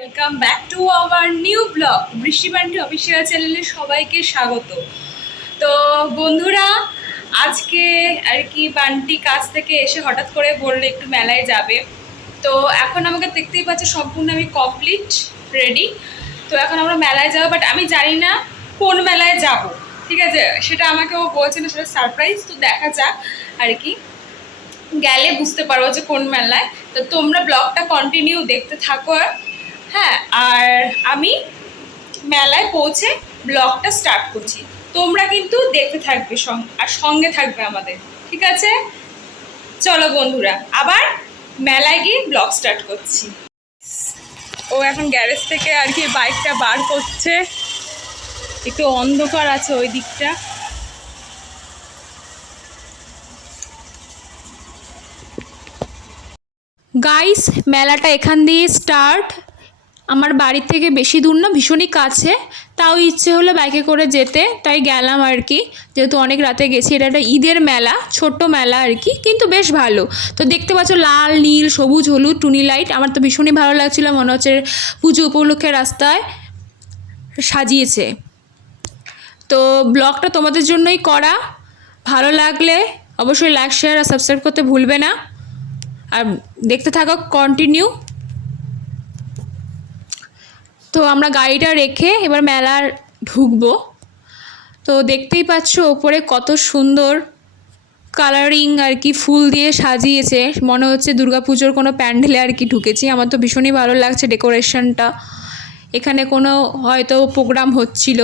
Welcome back to our new blog বৃষ্টি Bunty official চ্যানেলে সবাইকে স্বাগত। তো বন্ধুরা, আজকে আর কি বান্টি কাজ থেকে এসে হঠাৎ করে বললে একটু মেলায় যাবে। তো এখন আমাকে দেখতেই পাচ্ছে সম্পূর্ণ আমি কমপ্লিট রেডি। তো এখন আমরা মেলায় যাবো, বাট আমি জানি না কোন মেলায় যাব। ঠিক আছে, সেটা আমাকে ও বলছে না, সেটা সারপ্রাইজ। তো দেখা যাক আর কি, গেলে বুঝতে পারবো যে কোন মেলায়। তো তোমরা ব্লগটা কন্টিনিউ দেখতে থাকো। হ্যাঁ, আর আমি মেলায় পৌঁছে ব্লগটা স্টার্ট করছি। তোমরা কিন্তু দেখতে থাকবে আর সঙ্গে থাকবে আমাদের, ঠিক আছে? চলো বন্ধুরা, আবার মেলায় গিয়ে ব্লগ স্টার্ট করছি। ও এখন গ্যারেজ থেকে আর কি বাইকটা বার করছে, একটু অন্ধকার আছে ওই দিকটা। গাইস, মেলাটা এখান দিয়ে স্টার্ট। আমার বাড়ির থেকে বেশি দূর না, ভীষণই কাছে। তাও ইচ্ছে হলো বাইকে করে যেতে, তাই গেলাম আর কি। যেহেতু অনেক রাতে গেছি, এটা একটা ঈদের মেলা, ছোট্ট মেলা আর কি, কিন্তু বেশ ভালো। তো দেখতে পাচ্ছ লাল নীল সবুজ হলুদ টুনি লাইট, আমার তো ভীষণই ভালো লাগছিল। মনে হচ্ছে পুজো উপলক্ষে রাস্তায় সাজিয়েছে। তো ব্লগটা তোমাদের জন্যই করা। ভালো লাগলে অবশ্যই লাইক শেয়ার আর সাবস্ক্রাইব করতে ভুলবে না, আর দেখতে থাকো কন্টিনিউ। তো আমরা গাড়িটা রেখে এবার মেলার ঢুকবো। তো দেখতেই পাচ্ছ ওপরে কত সুন্দর কালারিং আর কি ফুল দিয়ে সাজিয়েছে, মনে হচ্ছে দুর্গাপুজোর কোনো প্যান্ডেলে আর কি ঢুকেছি। আমার তো ভীষণই ভালো লাগছে ডেকোরেশনটা। এখানে কোনো হয়তো প্রোগ্রাম হচ্ছিল,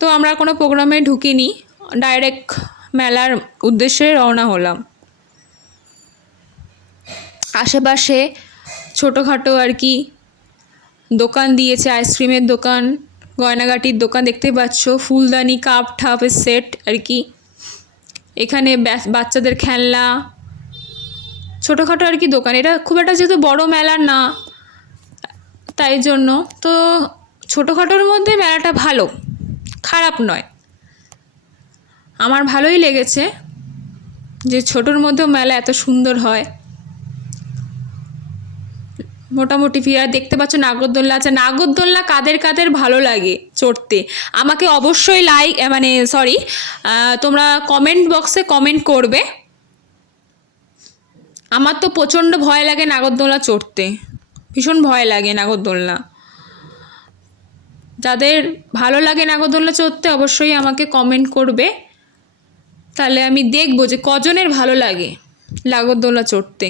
তো আমরা কোনো প্রোগ্রামে ঢুকিনি, ডাইরেক্ট মেলার উদ্দেশ্যে রওনা হলাম। আশেপাশে ছোটোখাটো আর কি দোকান দিয়েছে, আইসক্রিমের দোকান, গয়নাগাটির দোকান দেখতে পাচ্ছ, ফুলদানি কাপ ঠাপের সেট আর কি। এখানে বাচ্চাদের খেলনা, ছোটোখাটো আর কি দোকান। এটা খুব একটা যেহেতু বড় মেলা না, তাই জন্য তো ছোটোখাটোর মধ্যে মেলাটা ভালো, খারাপ নয়। আমার ভালোই লেগেছে যে ছোটোর মধ্যেও মেলা এত সুন্দর হয়। মোটামুটি ভিড়। দেখতে পাচ্ছ নাগরদোল্লা আছে। নাগরদোল্লা কাদের কাদের ভালো লাগে চড়তে আমাকে অবশ্যই তোমরা কমেন্ট বক্সে কমেন্ট করবে। আমার তো প্রচণ্ড ভয় লাগে নাগরদোল্লা চড়তে, ভীষণ ভয় লাগে নাগরদোল্লা। যাদের ভালো লাগে নাগরদোল্লা চড়তে অবশ্যই আমাকে কমেন্ট করবে, তাহলে আমি দেখবো যে কজনের ভালো লাগে নাগরদোল্লা চড়তে।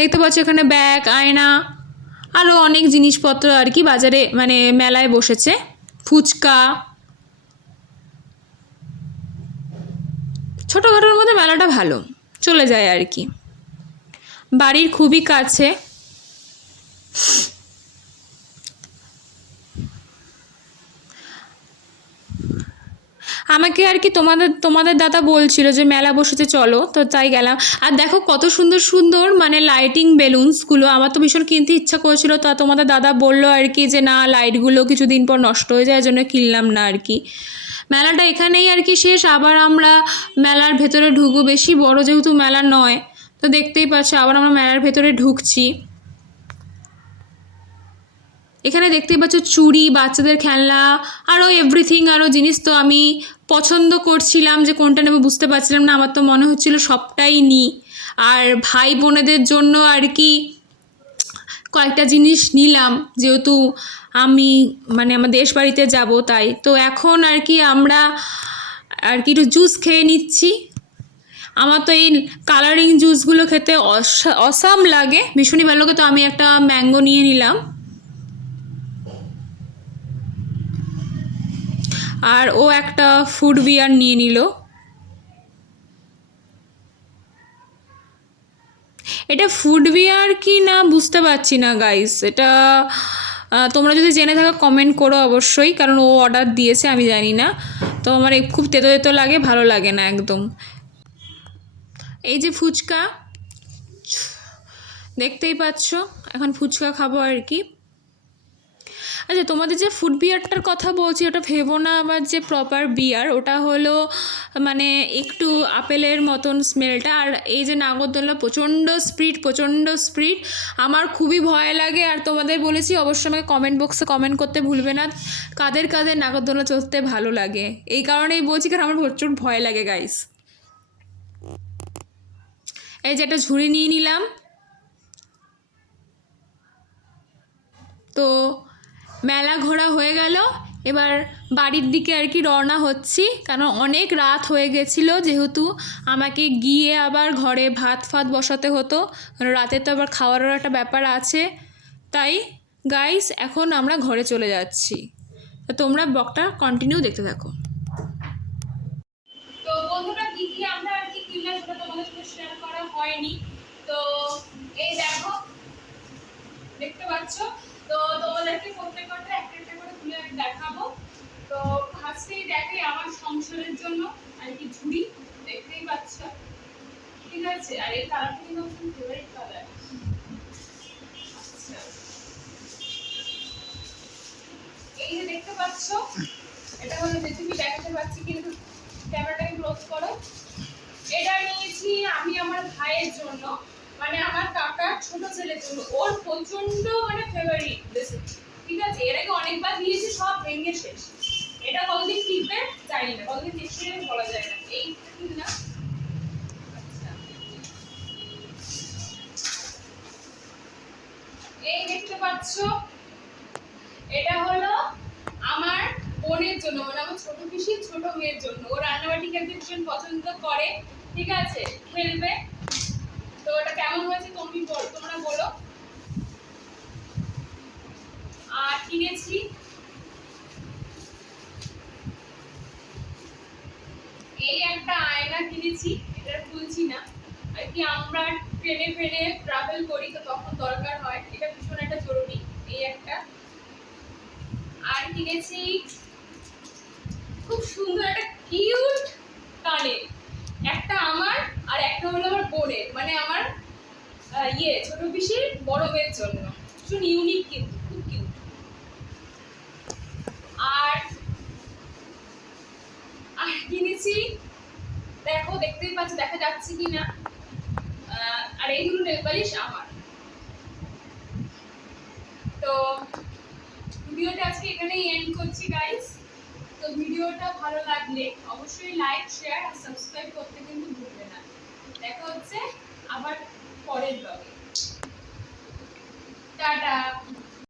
দেখতে পাচ্ছ এখানে ব্যাগ, আয়না, আরও অনেক জিনিসপত্র আর কি বাজারে মেলায় বসেছে। ফুচকা, ছোটোখাটোর মধ্যে মেলাটা ভালো চলে যায় আর কি, বাড়ির খুবই কাছে। আমাকে আর কি তোমাদের দাদা বলছিল যে মেলা বসেছে চলো, তো তাই গেলাম। আর দেখো কত সুন্দর সুন্দর লাইটিং বেলুনসগুলো, আমার তো ভীষণ কিনতে ইচ্ছা করেছিল। তা তোমাদের দাদা বললো আর কি যে না, লাইটগুলো কিছুদিন পর নষ্ট হয়ে যায়, জন্য কিনলাম না আর কি। মেলাটা এখানেই আর কি শেষ। আবার আমরা মেলার ভেতরে ঢুকবো, বেশি বড় যেহেতু মেলা নয়। তো দেখতেই পাচ্ছ আবার আমরা মেলার ভেতরে ঢুকছি। এখানে দেখতেই পাচ্ছ চুড়ি, বাচ্চাদের খেলনা, আরও এভরিথিং, আরও জিনিস। তো আমি পছন্দ করছিলাম যে কোনটা নেবো, বুঝতে পারছিলাম না। আমার তো মনে হচ্ছিল সবটাই নিই। আর ভাই বোনেদের জন্য আর কি কয়েকটা জিনিস নিলাম, যেহেতু আমি আমার দেশ বাড়িতে যাব তাই। তো এখন আর কি আমরা আর কি একটু জুস খেয়ে নিচ্ছি। আমার তো এই কালারিং জুসগুলো খেতে অসাম লাগে, ভীষণই ভালো লাগে। তো আমি একটা ম্যাঙ্গো নিয়ে নিলাম, আর ও একটা ফুড বিয়ার নিয়ে নিল। এটা ফুড বিয়ার কি না বুঝতে পারছি না গাইস। এটা তোমরা যদি জেনে থাকো কমেন্ট করো অবশ্যই, কারণ ও অর্ডার দিয়েছে, আমি জানি না। তো আমার খুব তেতো তেতো লাগে, ভালো লাগে না একদম। এই যে ফুচকা দেখতেই পাচ্ছ, এখন ফুচকা খাবো আর কি। আচ্ছা, তোমাদের যে ফুড বিয়ারটার কথা বলছি ওটা ভেবো না আবার যে প্রপার বিয়ার, ওটা হলো মানে একটু আপেলের মতন স্মেলটা। আর এই যে নাগরদোলনা প্রচণ্ড স্পিড, আমার খুবই ভয় লাগে। আর তোমাদের বলেছি অবশ্যই আমাকে কমেন্ট বক্সে কমেন্ট করতে ভুলবে না কাদের কাদের নাগরদোলনা চলতে ভালো লাগে। এই কারণেই বলছি কারণ আমার প্রচুর ভয় লাগে গাইস। এই যে একটা ঝুড়ি নিয়ে নিলাম। তো মেলা ঘোরা হয়ে গেল, এবার বাড়ির দিকে আর কি রওনা হচ্ছি, কারণ অনেক রাত হয়ে গেছিলো, যেহেতু আমাকে গিয়ে আবার ঘরে ভাত বসাতে হতো, কারণ রাতে তো আবার খাওয়ারও একটা ব্যাপার আছে। তাই গাইস এখন আমরা ঘরে চলে যাচ্ছি, তো তোমরা ব্লগটা কন্টিনিউ দেখতে থাকো। তো বন্ধুরা কি কি আমরা আর কি কিনলাম সেটা তোমাদের সাথে শেয়ার করা হয়নি। তো এই দেখো, দেখতে পাচ্ছ। তো তোমাদেরকে প্রত্যেকটা একটা একটা করে খুলে আমি দেখাবো। তো ফার্স্টেই দেখাই আমার সংসারের জন্য আর কি ঝুড়ি, দেখতেই পাচ্ছ, ঠিক আছে। আর এই কালারটা কিন্তু আমার ফেভারিট কালার। আচ্ছা, এই যে দেখতে পাচ্ছ, এটা হলো রেসিপি, দেখাতে পাচ্ছি কিন্তু ক্যামেরাটাকে ক্লোজ করো। এটা নিয়েছি আমি আমার ভাইয়ের জন্য, মানে আমার কাকার ছোট ছেলের জন্য, ওর প্রচন্ড মানে ফেভারিট রেসিপি, ঠিক আছে। এর আগে অনেকবার দিয়েছি, সব ভেঙে শেষ। এটা কতদিন টিকবে জানি না, কতদিন টিকবে বলা যায় না। এই না, আচ্ছা, এই দেখতে পাচ্ছ, এটা হলো আমার বোনের জন্য, মানে আমার ছোট পিসির ছোট মেয়ের জন্য। ও রান্নাবাটি খেলতে ভীষণ পছন্দ করে, ঠিক আছে, খেলবে। তো এটা কেমন হয়েছে তোমরা বলো। আর কিনেছি এই একটা আয়না কিনেছি, এটা খুলছি না আর কি, আমরা ট্রেনে ট্রাভেল করি তো তখন দরকার হয়, এটা ভীষণ একটা জরুরি। এই একটা। আর কিনেছি খুব সুন্দর একটা কিউট কানের, একটা আমার আর একটা হলো আমার বোনের, মানে আমার ছোট পিসির বড় মেয়ের জন্য। ভীষণ ইউনিক কিন্তু খুব কিউট। আর আর কিনেছি, দেখো দেখতেই পাচ্ছ, দেখা যাচ্ছে কিনা, আর এই দুটো নেল পালিশ আমার। তো ভিডিওটা আজকে এখানেই এন্ড করছি গাইস। তো ভিডিওটা ভালো লাগলে অবশ্যই লাইক, শেয়ার আর সাবস্ক্রাইব করতে কিন্তু ভুলবে না। দেখা হচ্ছে আবার পরের ব্লগে। টাটা।